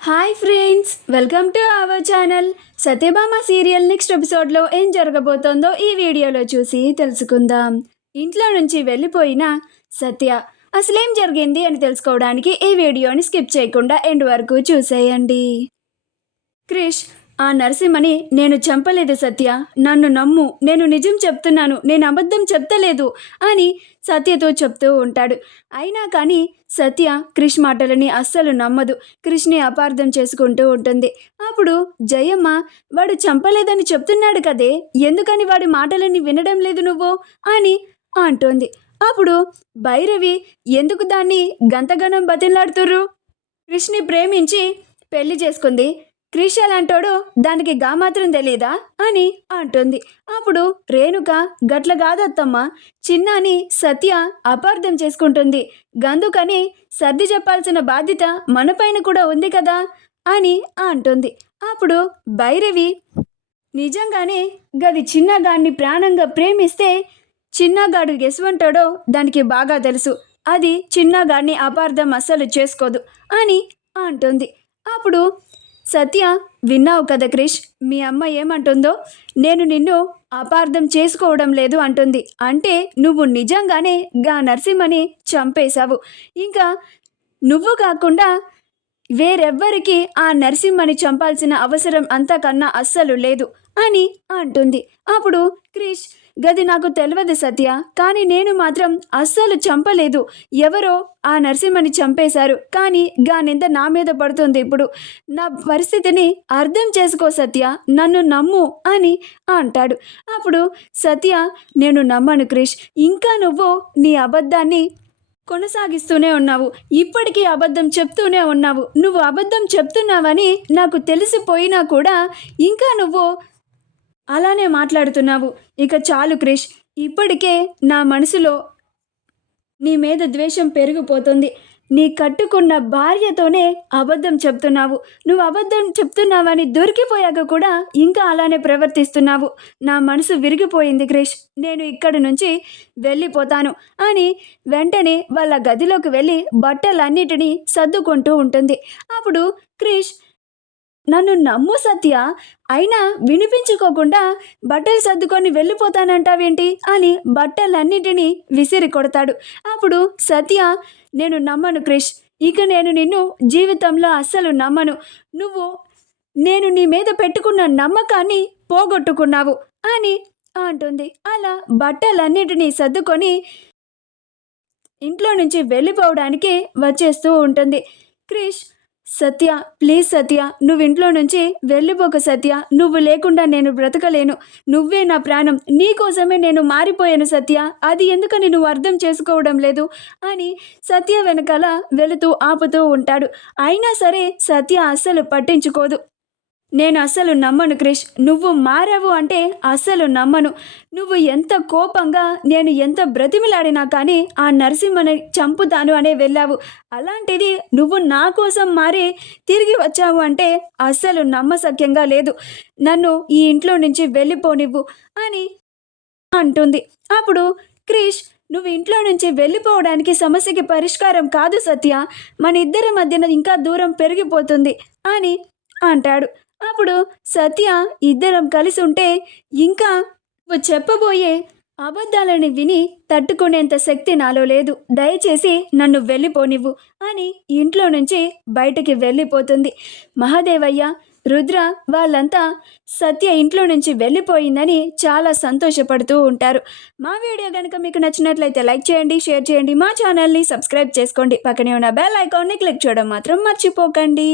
Hi friends, welcome to our channel. Satyabhama serial next ఎపిసోడ్లో ఏం జరగబోతోందో ఈ వీడియోలో చూసి తెలుసుకుందాం. ఇంట్లో నుంచి వెళ్ళిపోయిన సత్య అసలేం జరిగింది అని తెలుసుకోవడానికి ఈ వీడియోని స్కిప్ చేయకుండా ఎండ్ వరకు చూసేయండి. క్రిష్, ఆ నరసింహని నేను చంపలేదు సత్య, నన్ను నమ్ము, నేను నిజం చెప్తున్నాను, నేను అబద్ధం చెప్తలేదు అని సత్యతో చెప్తూ ఉంటాడు. అయినా కానీ సత్య క్రిష్ మాటలని అస్సలు నమ్మదు. క్రిష్ని అపార్థం చేసుకుంటూ ఉంటుంది. అప్పుడు జయమ్మ, వాడు చంపలేదని చెప్తున్నాడు కదే, ఎందుకని వాడి మాటలని వినడం లేదు నువ్వు అని అంటుంది. అప్పుడు భైరవి, ఎందుకు దాన్ని గంతగనం బతిలాడుతుర్రు? క్రిష్ని ప్రేమించి పెళ్లి చేసుకుంది, క్రిష్ అలాంటోడు, దానికి గా మాత్రం తెలీదా అని అంటుంది. అప్పుడు రేణుక, గట్ల కాదత్తమ్మ, చిన్నాని సత్య అపార్థం చేసుకుంటుంది, గందుకని సర్ది చెప్పాల్సిన బాధ్యత మనపైన కూడా ఉంది కదా అని అంటుంది. అప్పుడు భైరవి, నిజంగానే గది చిన్నగాడిని ప్రాణంగా ప్రేమిస్తే చిన్నగాడు ఎసువంటాడో దానికి బాగా తెలుసు, అది చిన్నగాడిని అపార్థం అస్సలు చేసుకోదు అని అంటుంది. అప్పుడు సత్య, విన్నావు కదా క్రిష్, మీ అమ్మ ఏమంటుందో, నేను నిన్ను అపార్థం చేసుకోవడం లేదు అంటుంది. అంటే నువ్వు నిజంగానే గా నరసింహని చంపేశావు, ఇంకా నువ్వు కాకుండా వేరెవ్వరికి ఆ నరసింహని చంపాల్సిన అవసరం అంతకన్నా అస్సలు లేదు అని అంటుంది. అప్పుడు క్రిష్, గది నాకు తెలియదు సత్య, కానీ నేను మాత్రం అస్సలు చంపలేదు, ఎవరో ఆ నరసింహని చంపేశారు, కానీ గానింత నా మీద పడుతుంది. ఇప్పుడు నా పరిస్థితిని అర్థం చేసుకో సత్య, నన్ను నమ్ము అని అంటాడు. అప్పుడు సత్య, నేను నమ్మను క్రిష్, ఇంకా నువ్వు నీ అబద్ధాన్ని కొనసాగిస్తూనే ఉన్నావు, ఇప్పటికీ అబద్ధం చెప్తూనే ఉన్నావు, నువ్వు అబద్ధం చెప్తున్నావని నాకు తెలిసిపోయినా కూడా ఇంకా నువ్వు అలానే మాట్లాడుతున్నావు. ఇక చాలు క్రిష్, ఇప్పటికే నా మనసులో నీ మీద ద్వేషం పెరిగిపోతుంది. నీ కట్టుకున్న భార్యతోనే అబద్ధం చెప్తున్నావు, నువ్వు అబద్ధం చెప్తున్నావని దొరికిపోయాక కూడా ఇంకా అలానే ప్రవర్తిస్తున్నావు. నా మనసు విరిగిపోయింది క్రిష్, నేను ఇక్కడి నుంచి వెళ్ళిపోతాను అని వెంటనే వాళ్ళ గదిలోకి వెళ్ళి బట్టలన్నిటినీ సర్దుకుంటూ ఉంటుంది. అప్పుడు క్రిష్, నన్ను నమ్ము సత్య, అయినా వినిపించుకోకుండా బట్టలు సర్దుకొని వెళ్ళిపోతానంటావేంటి అని బట్టలన్నిటినీ విసిరి కొడతాడు. అప్పుడు సత్య, నేను నమ్మను క్రిష్, ఇక నేను నిన్ను జీవితంలో అస్సలు నమ్మను, నేను నీ మీద పెట్టుకున్న నమ్మకాన్ని పోగొట్టుకున్నావు అని అంటుంది. అలా బట్టలన్నిటినీ సర్దుకొని ఇంట్లో నుంచి వెళ్ళిపోవడానికి వచ్చేస్తూ ఉంటుంది. క్రిష్, సత్య ప్లీజ్ సత్య, నువ్వు ఇంట్లో నుంచి వెళ్ళిపోక సత్య, నువ్వు లేకుండా నేను బ్రతకలేను, నువ్వే నా ప్రాణం, నీకోసమే నేను మారిపోయాను సత్య, అది ఎందుకని నువ్వు అర్థం చేసుకోవడం లేదు అని సత్య వెనకాల వెళుతూ ఆపుతూ ఉంటాడు. అయినా సరే సత్య అస్సలు పట్టించుకోదు. నేను అస్సలు నమ్మను క్రిష్, నువ్వు మారావు అంటే అస్సలు నమ్మను, నువ్వు ఎంత కోపంగా నేను ఎంత బ్రతిమిలాడినా కానీ ఆ నరసింహని చంపుతాను అనే వెళ్ళావు, అలాంటిది నువ్వు నా కోసం మారి తిరిగి వచ్చావు అంటే అస్సలు నమ్మశక్యంగా లేదు, నన్ను ఈ ఇంట్లో నుంచి వెళ్ళిపోనివ్వు అని అంటుంది. అప్పుడు క్రిష్, నువ్వు ఇంట్లో నుంచి వెళ్ళిపోవడానికి సమస్యకి పరిష్కారం కాదు సత్య, మన ఇద్దరి మధ్యన ఇంకా దూరం పెరిగిపోతుంది అని అంటాడు. అప్పుడు సత్య, ఇద్దరం కలిసి ఉంటే ఇంకా నువ్వు చెప్పబోయే అబద్ధాలని విని తట్టుకునేంత శక్తి నాలో లేదు, దయచేసి నన్ను వెళ్ళిపోనివ్వు అని ఇంట్లో నుంచి బయటికి వెళ్ళిపోతుంది. మహాదేవయ్య, రుద్ర వాళ్ళంతా సత్య ఇంట్లో నుంచి వెళ్ళిపోయిందని చాలా సంతోషపడుతూ ఉంటారు. మా వీడియో కనుక మీకు నచ్చినట్లయితే లైక్ చేయండి, షేర్ చేయండి, మా ఛానల్ని సబ్స్క్రైబ్ చేసుకోండి, పక్కనే ఉన్న బెల్ ఐకాన్ని క్లిక్ చేయడం మాత్రం మర్చిపోకండి.